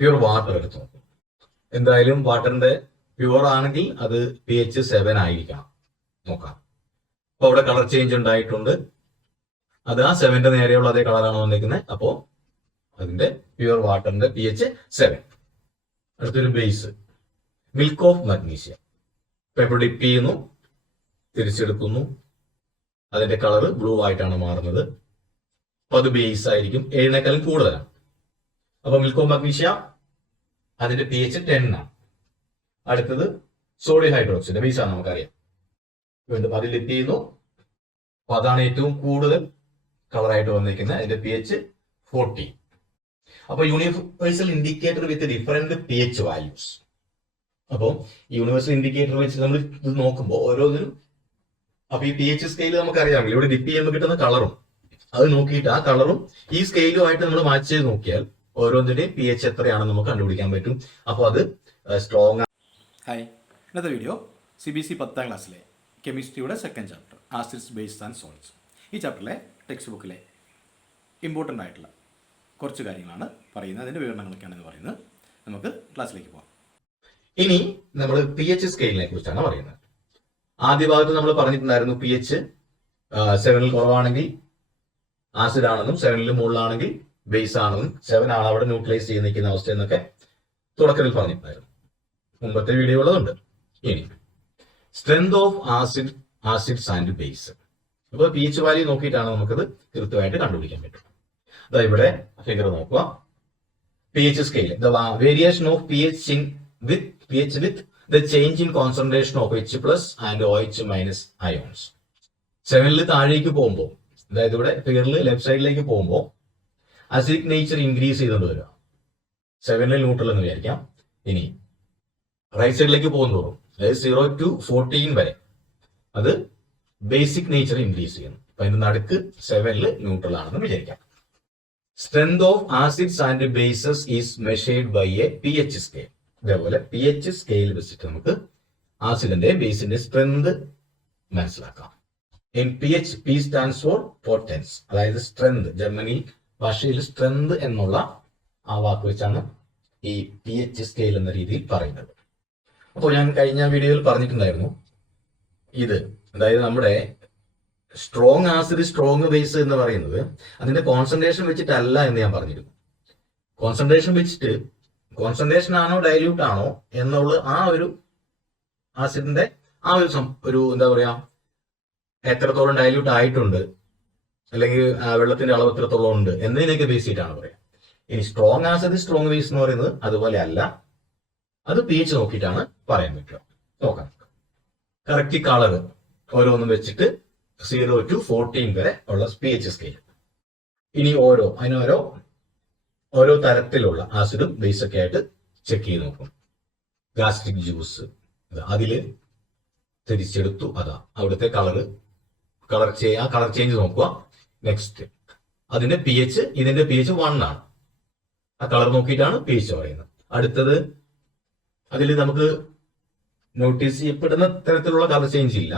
Pure water എടുത്തു നോക്കും. എന്തായാലും വാട്ടറിന്റെ പ്യുവർ ആണെങ്കിൽ അത് pH 7 ആയിരിക്കണം. നോക്കാം. അപ്പൊ അവിടെ കളർ ചേഞ്ച് ഉണ്ടായിട്ടുണ്ട്. അത് ആ 7ന്റെ നേരെയുള്ള അതേ കളറാണ് വന്നിരിക്കുന്നത്. അപ്പോ അതിന്റെ പ്യുവർ വാട്ടറിന്റെ pH 7. അടുത്തൊരു base milk of magnesium. Paper dip ചെയ്യുന്നു, തിരിച്ചെടുക്കുന്നു, അതിന്റെ കളർ ബ്ലൂ ആയിട്ടാണ് മാറുന്നത്. അപ്പൊ അത് ബേസ് ആയിരിക്കും, 7നേക്കാളും കൂടുതലാണ്. അപ്പൊ മിൽക്ക് ഓഫ് മഗ്നീഷ്യ അതിന്റെ pH 10 ആണ്. അടുത്തത് സോഡിയം ഹൈഡ്രോക്സൈഡ് ബേസ് ആണ്, നമുക്കറിയാം. വീണ്ടും അതിൽ ഡിപ്പ് ചെയ്യുന്നു. അപ്പൊ അതാണ് ഏറ്റവും കൂടുതൽ കളറായിട്ട് വന്നിരിക്കുന്നത്. അതിന്റെ pH 40. അപ്പൊ യൂണിവേഴ്സൽ ഇൻഡിക്കേറ്റർ വിത്ത് ഡിഫറെന്റ് pH വാല്യൂസ്. അപ്പോൾ യൂണിവേഴ്സൽ ഇൻഡിക്കേറ്റർ വെച്ച് നമ്മൾ ഇത് നോക്കുമ്പോൾ ഓരോന്നിനും അപ്പൊ ഈ pH സ്കെയിൽ നമുക്കറിയാം. ഇവിടെ ഡിപ്പ് ചെയ്യുമ്പോൾ കിട്ടുന്ന കളറും അത് നോക്കിയിട്ട് ആ കളറും ഈ സ്കെയിലുമായിട്ട് നമ്മൾ മാച്ച് ചെയ്ത് നോക്കിയാൽ ഓരോന്നിന്റെയും pH എത്രയാണെന്ന് നമുക്ക് കണ്ടുപിടിക്കാൻ പറ്റും. അപ്പോൾ അത് സ്ട്രോങ്. ഹായ്, ഇന്നത്തെ വീഡിയോ CBSE 10ാം ക്ലാസ്സിലെ കെമിസ്ട്രിയുടെ second chapter acids base and salts. ഈ ചാപ്റ്ററിലെ ടെക്സ്റ്റ് ബുക്കിലെ ഇമ്പോർട്ടൻ്റ് ആയിട്ടുള്ള കുറച്ച് കാര്യങ്ങളാണ് പറയുന്നത്. അതിൻ്റെ വിവരണങ്ങളൊക്കെയാണെന്ന് പറയുന്നത്. നമുക്ക് ക്ലാസ്സിലേക്ക് പോകാം. ഇനി നമ്മൾ pH സ്കെയിലിനെ കുറിച്ചാണ് പറയുന്നത്. ആദ്യ ഭാഗത്ത് നമ്മൾ പറഞ്ഞിട്ടുണ്ടായിരുന്നു pH 7ൽ കുറവാണെങ്കിൽ ആസിഡ് ആണെന്നും 7ൽ മുകളിലാണെങ്കിൽ ബേസ് ആണെന്നും 7 ആണ് അവിടെ ന്യൂട്രലൈസ് ചെയ്ത് നിൽക്കുന്ന അവസ്ഥ എന്നൊക്കെ തുടക്കത്തിൽ പറഞ്ഞിട്ടുണ്ടായിരുന്നു. മുമ്പത്തെ വീഡിയോകളുണ്ട്. ഇനി strength of acids and base. അപ്പോൾ pH വാല്യൂ നോക്കിയിട്ടാണ് നമുക്കത് കൃത്യമായിട്ട് കണ്ടുപിടിക്കാൻ പറ്റും. അതായത് ഇവിടെ ഫിഗർ നോക്കുക. pH scale the variation of pH with the change in concentration of H plus and OH minus ions. 7ൽ താഴേക്ക് പോകുമ്പോൾ, അതായത് ഇവിടെ ഫിഗറിൽ ലെഫ്റ്റ് സൈഡിലേക്ക് പോകുമ്പോൾ അസിഡിക് നേച്ചർ ഇൻക്രീസ് ചെയ്തുകൊണ്ട് വരിക. 7ൽ ന്യൂട്രൽ എന്ന് വിചാരിക്കാം. ഇനി റൈറ്റ് സൈഡിലേക്ക് പോകുന്നതോറും, അതായത് 0 to 14 വരെ അത് ബേസിക് നേച്ചർ ഇൻക്രീസ് ചെയ്യുന്നു. അപ്പൊ അതിന്റെ നടുക്ക് 7ൽ ന്യൂട്രൽ ആണെന്ന് വിചാരിക്കാം. Strength of acids and bases is measured by a pH scale. ഇതേപോലെ pH സ്കെയിൽ വെച്ചിട്ട് നമുക്ക് ആസിഡിന്റെ ബേസിന്റെ സ്ട്രെങ്ത് മനസ്സിലാക്കാം. In pH, P stands for potenz, അതായത് സ്ട്രെങ്ത്. ജർമ്മനി ഭാഷയിൽ സ്ട്രെങ്ത് എന്നുള്ള ആ വാക്ക് വെച്ചാണ് ഈ pH സ്കെയിൽ എന്ന രീതിയിൽ പറയുന്നത്. അപ്പോൾ ഞാൻ കഴിഞ്ഞ വീഡിയോയിൽ പറഞ്ഞിട്ടുണ്ടായിരുന്നു ഇത്, അതായത് നമ്മുടെ സ്ട്രോങ് ആസിഡ് സ്ട്രോങ് ബേസ് എന്ന് പറയുന്നത് അതിന്റെ കോൺസെൻട്രേഷൻ വെച്ചിട്ടല്ല എന്ന് ഞാൻ പറഞ്ഞിരുന്നു. കോൺസെൻട്രേഷൻ വെച്ചിട്ട് കോൺസെൻട്രേഷൻ ആണോ ഡൈല്യൂട്ട് ആണോ എന്നുള്ള ആ ഒരു ആസിഡിന്റെ ആ ഒരു എന്താ പറയാ, എത്രത്തോളം ഡൈല്യൂട്ട് ആയിട്ടുണ്ട് അല്ലെങ്കിൽ വെള്ളത്തിന്റെ അളവ് എത്രത്തോളം ഉണ്ട് എന്നതിനൊക്കെ ബേസ് ചെയ്തിട്ടാണ് പറയാം. ഇനി സ്ട്രോങ് ആസിഡ് സ്ട്രോങ് ബേസ് എന്ന് പറയുന്നത് അതുപോലെ അല്ല, അത് pH നോക്കിയിട്ടാണ് പറയാൻ പറ്റുക. നോക്കാം. കറക്റ്റ് കളർ ഓരോന്നും വെച്ചിട്ട് 0 to 14 വരെ ഉള്ള pH സ്കെയിൽ. ഇനി ഓരോ തരത്തിലുള്ള ആസിഡും ബേസ് ഒക്കെ ആയിട്ട് ചെക്ക് ചെയ്ത് നോക്കും. ഗാസ്ട്രിക് ജ്യൂസ് അതില് തിരിച്ചെടുത്തു, അതാ അവിടുത്തെ കളർ ചേഞ്ച് നോക്കുക. നെക്സ്റ്റ് അതിന്റെ pH, ഇതിന്റെ pH 1 ആണ്. ആ കളർ നോക്കിയിട്ടാണ് pH പറയുന്നത്. അടുത്തത് അതിൽ നമുക്ക് നോട്ടീസ് ചെയ്യപ്പെടുന്ന തരത്തിലുള്ള കളർ ചേഞ്ച് ഇല്ല.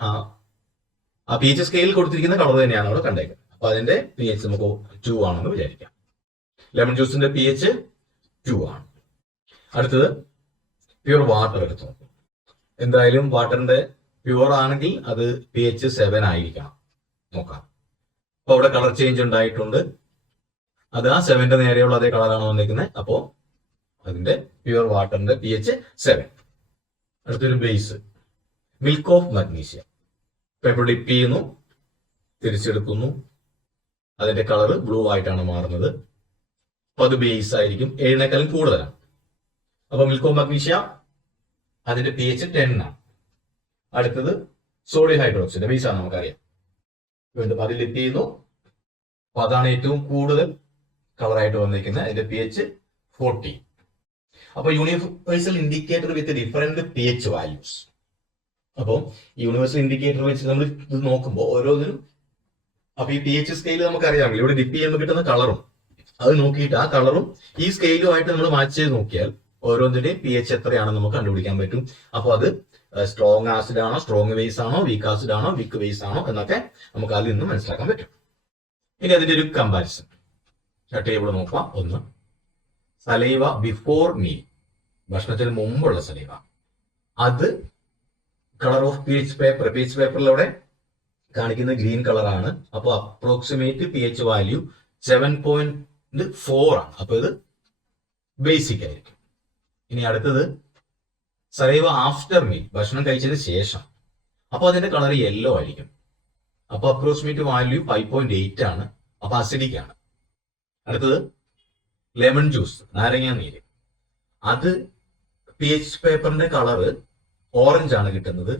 ആ pH സ്കെയിൽ കൊടുത്തിരിക്കുന്ന കളർ തന്നെയാണ് അവിടെ കണ്ടേക്കുന്നത്. അപ്പൊ അതിന്റെ pH നമുക്ക് 2 ആണെന്ന് വിചാരിക്കാം. ലെമൺ ജ്യൂസിന്റെ pH 2 ആണ്. അടുത്തത് പ്യുവർ വാട്ടർ എടുത്തു നോക്കും. എന്തായാലും വാട്ടറിന്റെ പ്യുവർ ആണെങ്കിൽ അത് pH 7 ആയിരിക്കണം. നോക്കാം. അപ്പൊ അവിടെ കളർ ചേഞ്ച് ഉണ്ടായിട്ടുണ്ട്. അത് ആ 7ന്റെ നേരെയുള്ള അതേ കളറാണ് വന്നിരിക്കുന്നത്. അപ്പോ അതിന്റെ പ്യുവർ വാട്ടറിന്റെ pH 7. അടുത്തൊരു base milk of magnesium. Paper dip ചെയ്യുന്നു, തിരിച്ചെടുക്കുന്നു, അതിന്റെ കളർ ബ്ലൂ ആയിട്ടാണ് മാറുന്നത്. അപ്പൊ അത് ബേസ് ആയിരിക്കും, 7നേക്കാളും കൂടുതലാണ്. അപ്പൊ മിൽക്ക് ഓഫ് മഗ്നീഷ്യ അതിന്റെ pH 10 ആണ്. അടുത്തത് സോഡിയം ഹൈഡ്രോക്സൈഡ് ബേസ് ആണ്, നമുക്കറിയാം. വീണ്ടും അതിൽ ഡിപ്പ് ചെയ്യുന്നു. അപ്പൊ അതാണ് ഏറ്റവും കൂടുതൽ കളറായിട്ട് വന്നിരിക്കുന്നത്. അതിന്റെ pH 40. അപ്പൊ യൂണിവേഴ്സൽ ഇൻഡിക്കേറ്റർ വിത്ത് ഡിഫറെന്റ് pH വാല്യൂസ്. അപ്പോൾ യൂണിവേഴ്സൽ ഇൻഡിക്കേറ്റർ വെച്ച് നമ്മൾ ഇത് നോക്കുമ്പോൾ ഓരോന്നിനും അപ്പൊ ഈ pH സ്കെയിൽ നമുക്കറിയാം. ഇവിടെ ഡിപ്പ് ചെയ്യുമ്പോൾ കിട്ടുന്ന കളറും അത് നോക്കിയിട്ട് ആ കളറും ഈ സ്കെയിലുമായിട്ട് നമ്മൾ മാച്ച് ചെയ്ത് നോക്കിയാൽ ഓരോന്നിന്റെയും pH എത്രയാണെന്ന് നമുക്ക് കണ്ടുപിടിക്കാൻ പറ്റും. അപ്പോൾ അത് സ്ട്രോങ് ആസിഡ് ആണോ, സ്ട്രോങ് ബേസ് ആണോ, വീക്ക് ആസിഡ് ആണോ, വീക്ക് ബേസ് ആണോ എന്നൊക്കെ നമുക്ക് അതിൽ നിന്ന് മനസ്സിലാക്കാൻ പറ്റും. ഇനി അതിന്റെ ഒരു കമ്പാരിസൺ ടേബിൾ നോക്കാം. ഒന്ന് സലൈവ ബിഫോർ മീൽ, ഭക്ഷണത്തിന് മുമ്പുള്ള സലൈവ, അത് കളർ ഓഫ് പി എച്ച് പേപ്പറിലൂടെ കാണിക്കുന്ന ഗ്രീൻ കളറാണ്. അപ്പോൾ അപ്രോക്സിമേറ്റ് പി എച്ച് വാല്യൂ 7.4 ആണ്. അപ്പൊ ഇത് ബേസിക് ആയിരിക്കും. ഇനി അടുത്തത് സലൈവ ആഫ്റ്റർ മീൽ, ഭക്ഷണം കഴിച്ചതിന് ശേഷം. അപ്പൊ അതിന്റെ കളർ യെല്ലോ ആയിരിക്കും. അപ്പൊ അപ്രോക്സിമേറ്റ് വാല്യൂ 5.8 ആണ്. അപ്പൊ അസിഡിക് ആണ്. അടുത്തത് ലെമൺ ജ്യൂസ്, നാരങ്ങ നീര്, അത് പി എച്ച് പേപ്പറിന്റെ കളറ് ഓറഞ്ച് ആണ് കിട്ടുന്നത്.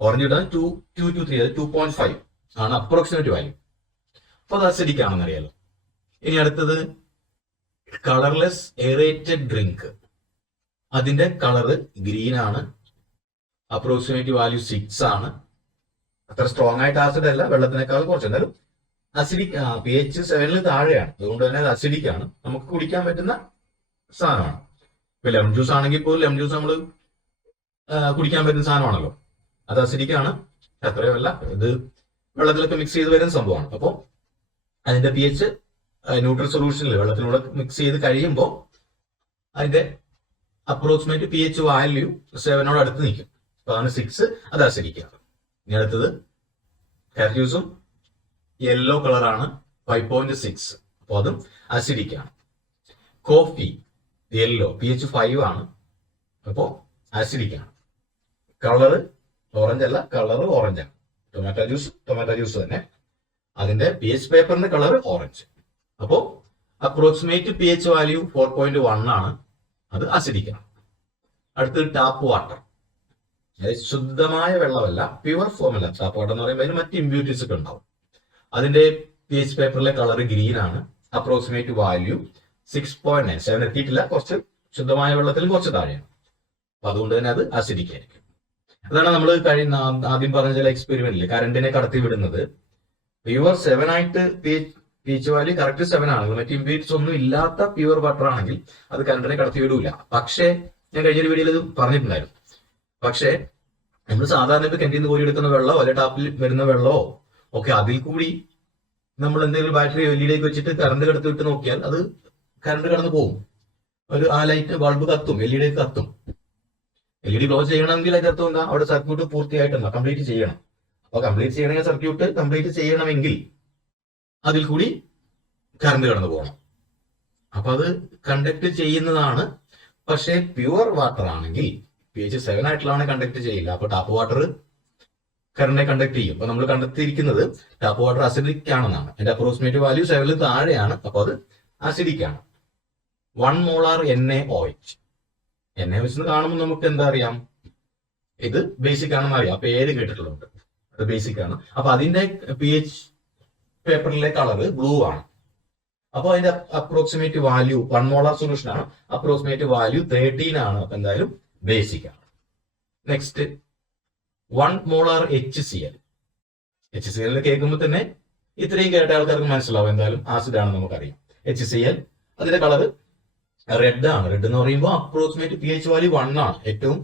ഓറഞ്ച് കിട്ടാൻ 2 to 3, 2.5 ആണ് അപ്രോക്സിമേറ്റ് വാല്യൂ. അപ്പൊ അത് അസിഡിക് ആണെന്ന് അറിയാലോ. ഇനി അടുത്തത് കളർലെസ് എയറേറ്റഡ് ഡ്രിങ്ക്, അതിന്റെ കളറ് ഗ്രീൻ ആണ്. അപ്രോക്സിമേറ്റ് വാല്യൂ 6 ആണ്. അത്ര സ്ട്രോങ് ആയിട്ട് ആസിഡ് അല്ല, വെള്ളത്തിനേക്കാൾ കുറച്ച്. എന്നാലും അസിഡിക്, പി എച്ച് 7 താഴെയാണ്. അതുകൊണ്ട് തന്നെ അത് അസിഡിക് ആണ്. നമുക്ക് കുടിക്കാൻ പറ്റുന്ന സാധനമാണ്. ഇപ്പൊ ലെമൺ ജ്യൂസ് ആണെങ്കിൽ പോലും ലെമൺ ജ്യൂസ് നമ്മൾ കുടിക്കാൻ പറ്റുന്ന സാധനമാണല്ലോ. അത് അസിഡിക് ആണ്. അത്രയുമല്ല, ഇത് വെള്ളത്തിലൊക്കെ മിക്സ് ചെയ്ത് വരുന്ന സംഭവമാണ്. അപ്പോൾ അതിന്റെ പി എച്ച് ന്യൂട്രൽ സൊല്യൂഷനിൽ വെള്ളത്തിലൂടെ മിക്സ് ചെയ്ത് കഴിയുമ്പോൾ അതിന്റെ അപ്രോക്സിമേറ്റ് പി എച്ച് വാല്യൂ 7 അടുത്ത് നിൽക്കും. അപ്പൊ അതാണ് 6, അത് അസിഡിക് ആണ്. ഇനി അടുത്തത് കാരറ്റ് ജ്യൂസും യെല്ലോ കളറാണ്, 5.6. അപ്പോൾ അതും അസിഡിക് ആണ്. കോഫി യെല്ലോ, പി എച്ച് 5 ആണ്. അപ്പോൾ അസിഡിക് ആണ്. കളറ് ഓറഞ്ച് അല്ല, കളറ് ഓറഞ്ച് ആണ്. ടൊമാറ്റോ ജ്യൂസ് തന്നെ, അതിന്റെ പി എച്ച് പേപ്പറിന്റെ കളർ ഓറഞ്ച്. അപ്പോ അപ്രോക്സിമേറ്റ് പി എച്ച് വാല്യൂ 4.1 ആണ്. അത് അസിഡിക് ആണ്. അടുത്തത് ടാപ്പ് വാട്ടർ, അതായത് ശുദ്ധമായ വെള്ളമല്ല, പ്യുവർ ഫോം അല്ല. ടാപ്പ് വാട്ടർ എന്ന് പറയുമ്പോൾ അതിന് മറ്റ് ഇമ്പ്യൂരിറ്റീസ് ഒക്കെ ഉണ്ടാവും. അതിന്റെ പി എച്ച് പേപ്പറിലെ കളർ ഗ്രീൻ ആണ്. അപ്രോക്സിമേറ്റ് വാല്യൂ 6.9, 7 എത്തിയിട്ടില്ല, കുറച്ച് ശുദ്ധമായ വെള്ളത്തിലും കുറച്ച് താഴെയാണ്. അപ്പൊ അതുകൊണ്ട് തന്നെ അത് അസിഡിക് ആയിരിക്കും. അതാണ് നമ്മൾ ആദ്യം പറഞ്ഞ ചില എക്സ്പെരിമെന്റിൽ കറണ്ടിനെ കടത്തി വിടുന്നത്. പ്യുവർ 7 ആയിട്ട് പി എച്ച് വാല്യൂ കറക്റ്റ് 7 ആണ്. മറ്റ് ഇമ്പ്യൂരിറ്റീസ് ഒന്നും ഇല്ലാത്ത പ്യുവർ വാട്ടർ ആണെങ്കിൽ അത് കറണ്ടിനെ കടത്തി വിടൂല. പക്ഷേ ഞാൻ കഴിഞ്ഞൊരു വീഡിയോയിൽ ഇത് പറഞ്ഞിട്ടുണ്ടായിരുന്നു. പക്ഷേ നമ്മൾ സാധാരണ ഇപ്പൊ കിണറ്റിൽ നിന്ന് കോരി എടുക്കുന്ന വെള്ളമോ അല്ലെ ടാപ്പിൽ വരുന്ന വെള്ളമോ ഒക്കെ അതിൽ കൂടി നമ്മൾ എന്തെങ്കിലും ബാറ്ററി എൽഇഡിയിലേക്ക് വെച്ചിട്ട് കറണ്ട് കടത്തി വിട്ട് നോക്കിയാൽ അത് കറണ്ട് കടന്നു പോകും. ആ ലൈറ്റ് ബൾബ് കത്തും, എൽഇഡി കത്തും. എൽഇഡി ക്ലോസ് ചെയ്യണമെങ്കിൽ അതിനർത്ഥം എന്താ, അവിടെ സർക്യൂട്ട് പൂർത്തിയായിട്ടല്ല, കംപ്ലീറ്റ് ചെയ്യണം. അപ്പൊ കംപ്ലീറ്റ് ചെയ്യണമെങ്കിൽ സർക്യൂട്ട് കംപ്ലീറ്റ് ചെയ്യണമെങ്കിൽ അതിൽ കൂടി കറണ്ട് കടന്നു പോകണം. അപ്പൊ അത് കണ്ടക്ട് ചെയ്യുന്നതാണ്. പക്ഷേ പ്യുവർ വാട്ടർ ആണെങ്കിൽ പി എച്ച് 7 ആയിട്ടുള്ളതാണ് കണ്ടക്ട് ചെയ്യില്ല. അപ്പൊ ടാപ്പ് വാട്ടർ കറണ്ടിനെ കണ്ടക്ട് ചെയ്യും. അപ്പൊ നമ്മൾ കണ്ടെത്തിയിരിക്കുന്നത് ടാപ്പ് വാട്ടർ അസിഡിക് ആണെന്നാണ്. അതിന്റെ അപ്രോക്സിമേറ്റ് വാല്യൂ 7 താഴെയാണ്. അപ്പൊ അത് അസിഡിക് ആണ്. 1 മോളാർ NaOH, NaOH കാണുമ്പോൾ നമുക്ക് എന്താ അറിയാം, ഇത് ബേസിക് ആണെന്ന് അറിയാം. പേര് കേട്ടിട്ടുള്ളത്, അത് ബേസിക് ആണ്. അപ്പൊ അതിന്റെ പി എച്ച് പേപ്പറിലെ കളറ് ബ്ലൂ ആണ്. അപ്പൊ അതിന്റെ അപ്രോക്സിമേറ്റ് വാല്യൂ 1 മോളാർ സൊല്യൂഷൻ ആണ്. അപ്രോക്സിമേറ്റ് വാല്യൂ 13 ആണ്. അപ്പൊ എന്തായാലും ബേസിക് ആണ്. Next 1 molar HCl. HCl കേൾക്കുമ്പോൾ തന്നെ ഇത്രയും കേട്ട ആൾക്കാർക്ക് മനസ്സിലാവും എന്തായാലും ആസിഡ് ആണെന്ന് നമുക്കറിയാം. HCl അതിന്റെ കളറ് റെഡ് ആണ്. റെഡ് എന്ന് പറയുമ്പോൾ അപ്രോക്സിമേറ്റ് പി എച്ച് വാല്യൂ 1 ആണ്. ഏറ്റവും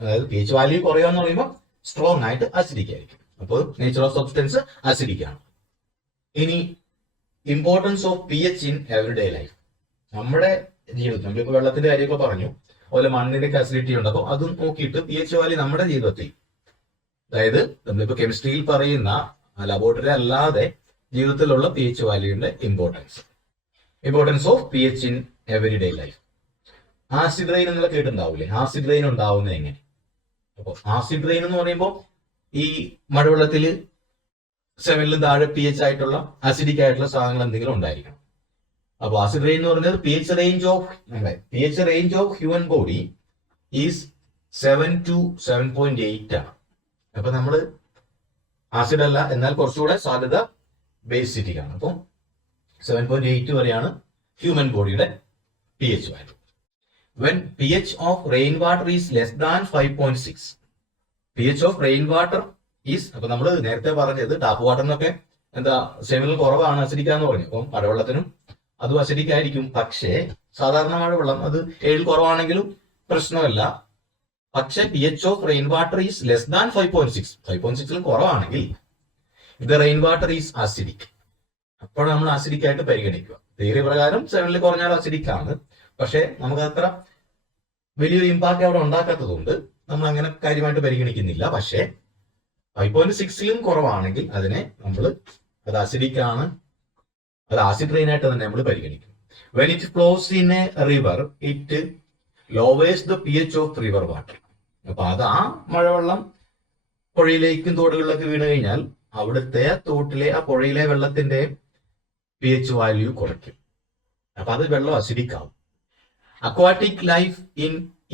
അതായത് പി എച്ച് വാല്യൂ കുറയാന്ന് പറയുമ്പോൾ സ്ട്രോങ് ആയിട്ട് അസിഡിക് ആയിരിക്കും. അപ്പോൾ നേച്ചർ ഓഫ് സബ്സ്റ്റൻസ് അസിഡിക് ആണ്. ഇനി importance of P H in everyday life. നമ്മുടെ ജീവിതത്തിൽ നമ്മളിപ്പോൾ വെള്ളത്തിന്റെ കാര്യമൊക്കെ പറഞ്ഞു, അതുപോലെ മണ്ണിന്റെ അസിഡിറ്റി ഉണ്ട്. അപ്പോൾ അതും നോക്കിയിട്ട് പി എച്ച് വാല്യൂ നമ്മുടെ ജീവിതത്തിൽ, അതായത് നമ്മളിപ്പോൾ കെമിസ്ട്രിയിൽ പറയുന്ന ലബോറട്ടറി അല്ലാതെ ജീവിതത്തിലുള്ള പി എച്ച് വാല്യൂവിന്റെ importance of P H in everyday life. Acid rain എന്നുള്ള കേട്ടുണ്ടാവില്ലേ? ആസിഡ് റെയിൻ ഉണ്ടാവുന്നത് എങ്ങനെ? അപ്പോൾ ആസിഡ് റെയിൻ എന്ന് പറയുമ്പോൾ ഈ മഴവെള്ളത്തിൽ 7 താഴെ പി എച്ച് ആയിട്ടുള്ള അസിഡിക് ആയിട്ടുള്ള സാധനങ്ങൾ എന്തെങ്കിലും ഉണ്ടായിരിക്കണം. അപ്പോൾ ആസിഡ് റെയിൻ എന്ന് പറഞ്ഞത് P H range of human body is 7 to 7.8 ആണ്. അപ്പൊ നമ്മൾ ആസിഡ് അല്ല, എന്നാൽ കുറച്ചുകൂടെ സാധ്യത ബേസിറ്റിക് ആണ്. അപ്പം 7.8 വരെയാണ് ഹ്യൂമൻ ബോഡിയുടെ P H value. When P H of rain water is less than 5.6, P H of rain water is, അപ്പൊ നമ്മൾ നേരത്തെ പറഞ്ഞത് ടാപ്പ് വാട്ടറിനൊക്കെ എന്താ 7 കുറവാണ്, അസിഡിക് ആണെന്ന് പറഞ്ഞു. അപ്പം മഴവെള്ളത്തിനും അതും അസിഡിക് ആയിരിക്കും. പക്ഷേ സാധാരണ മഴവെള്ളം അത് 7 കുറവാണെങ്കിലും പ്രശ്നമല്ല. പക്ഷെ P H of rain water is less than 5.6, 5.6 കുറവാണെങ്കിൽ ഇത് റെയിൻ വാട്ടർ ഈസ് അസിഡിക്. അപ്പോൾ നമ്മൾ അസിഡിക് ആയിട്ട് പരിഗണിക്കുക. തിയറി പ്രകാരം 7ൽ കുറഞ്ഞാൽ അസിഡിക് ആണ്. പക്ഷെ നമുക്ക് അത്ര വലിയൊരു ഇമ്പാക്ട് അവിടെ ഉണ്ടാക്കാത്തതുകൊണ്ട് നമ്മൾ അങ്ങനെ കാര്യമായിട്ട് പരിഗണിക്കുന്നില്ല. പക്ഷേ 5.6ലും കുറവാണെങ്കിൽ അതിനെ നമ്മൾ അത് അസിഡിക് ആണ്, അത് ആസിഡ് റെയിൻ ആയിട്ട് തന്നെ നമ്മൾ പരിഗണിക്കും. When it flows in a river it lowers the pH of river water. അപ്പൊ അത് ആ മഴവെള്ളം പുഴയിലേക്കും തോടുകളിലൊക്കെ വീണ് കഴിഞ്ഞാൽ അവിടുത്തെ തോട്ടിലെ ആ പുഴയിലെ വെള്ളത്തിന്റെ pH വാല്യൂ കുറയ്ക്കും. അപ്പൊ അത് വെള്ളം അസിഡിക് ആവും. Aquatic life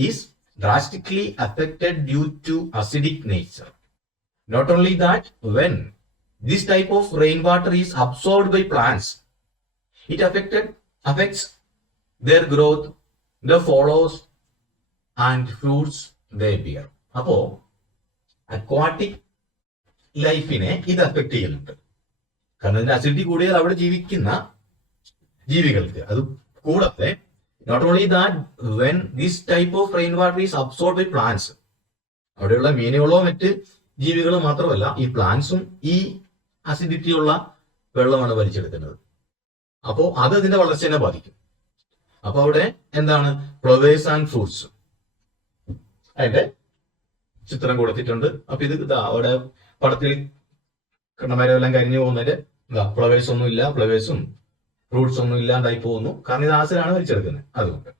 is drastically affected due to acidic nature. Not only that, when this type of rainwater is absorbed by plants, it affects their growth, the follows and fruits they bear. അപ്പോ aquatic ലൈഫിനെ ഇത് affect ചെയ്യുന്നുണ്ട്. കാരണം ഇതിന്റെ acidity കൂടിയാൽ അവിടെ ജീവിക്കുന്ന ജീവികൾക്ക് അത് കൂടാതെ not only that, when this type of rainwater is absorbed by plants, അവിടെയുള്ള മീനുകളോ മറ്റ് ജീവികളോ മാത്രമല്ല, ഈ പ്ലാന്റ്സും ഈ അസിഡിറ്റി ഉള്ള വെള്ളമാണ് വലിച്ചെടുക്കുന്നത്. അപ്പോൾ അത് അതിന്റെ വളർച്ചയെ ബാധിക്കും. അപ്പൊ അവിടെ എന്താണ് ഫ്ലവേഴ്സ് ആൻഡ് ഫ്രൂട്ട്സ്, അതിന്റെ ചിത്രം കൊടുത്തിട്ടുണ്ട്. അപ്പൊ ഇത് ഇതാ അവിടെ പടത്തിൽ കണ്ണമരമെല്ലാം കരിഞ്ഞു പോകുന്നതിന്റെ ഫ്ലവേഴ്സ് ഒന്നും ഇല്ല, ഫ്ലവേഴ്സും ഫ്രൂട്ട്സ് ഒന്നും ഇല്ലാണ്ടായി പോകുന്നു. കാരണം ഇത് ആസിഡാണ് വലിച്ചെടുക്കുന്നത്. അതുകൊണ്ട്